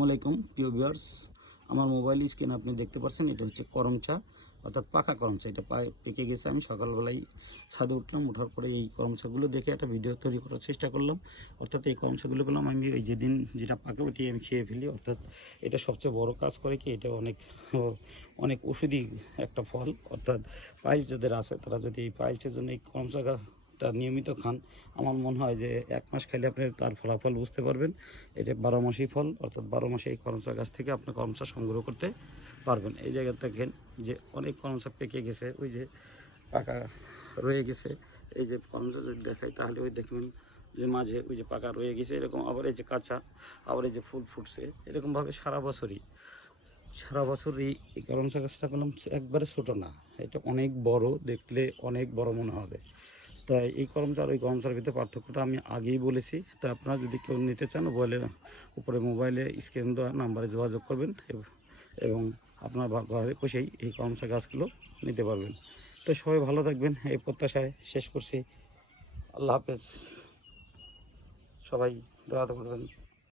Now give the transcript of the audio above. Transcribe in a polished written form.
আসসালামাইকুম প্রিয় ভিউয়ার্স, আমার মোবাইল স্ক্রিনে আপনি দেখতে পাচ্ছেন এটা হচ্ছে করম চা, অর্থাৎ পাকা করম চা। এটা পেকে গেছে। আমি সকালবেলায় ছাদে উঠলাম, ওঠার পরে এই করম চাগুলো দেখে একটা ভিডিও তৈরি করার চেষ্টা করলাম। অর্থাৎ এই করম চাগুলো করলাম আমি ওই যেদিন যেটা পাকে ওইটি আমি খেয়ে ফেলি। অর্থাৎ এটা সবচেয়ে বড় কাজ করে কি, এটা অনেক ওষুধি একটা ফল। অর্থাৎ পাইলস যাদের আছে তারা যদি এই পাইলসের জন্য এই করম চা নিয়মিত খান, আমার মনে হয় যে 1 মাস খাইলে আপনি তার ফলাফল বুঝতে পারবেন। এটা 12 মাসই ফল, অর্থাৎ 12 মাসে এই করমচা গাছ থেকে আপনি করমচা সংগ্রহ করতে পারবেন। এই জায়গাটা দেখেন যে অনেক করমচা পেকে গেছে, ওই যে পাকা রয়ে গেছে। এই যে করমচা যদি দেখাই তাহলে ওই দেখবেন যে মাঝে ওই যে পাকা রয়ে গেছে এরকম, আবার এই যে কাঁচা, আবার এই যে ফুল ফুটছে। এরকমভাবে সারা বছরই এই করমচা গাছটা করলাম একবারে ছোটো না, এটা অনেক বড়, দেখলে অনেক বড় মনে হবে। তাই এই করমচা আর ওই করমচার ভিতরে পার্থক্যটা আমি আগেই বলেছি। তা আপনারা যদি কেউ নিতে চান, উপরে মোবাইলে স্ক্রিন দেওয়া নাম্বারে যোগাযোগ করবেন এবং আপনার ঘরে বসেই এই করমচা গাছগুলো নিতে পারবেন। তো সবাই ভালো থাকবেন এই প্রত্যাশায় শেষ করছি। আল্লাহ হাফেজ। সবাই দোয়া করবেন।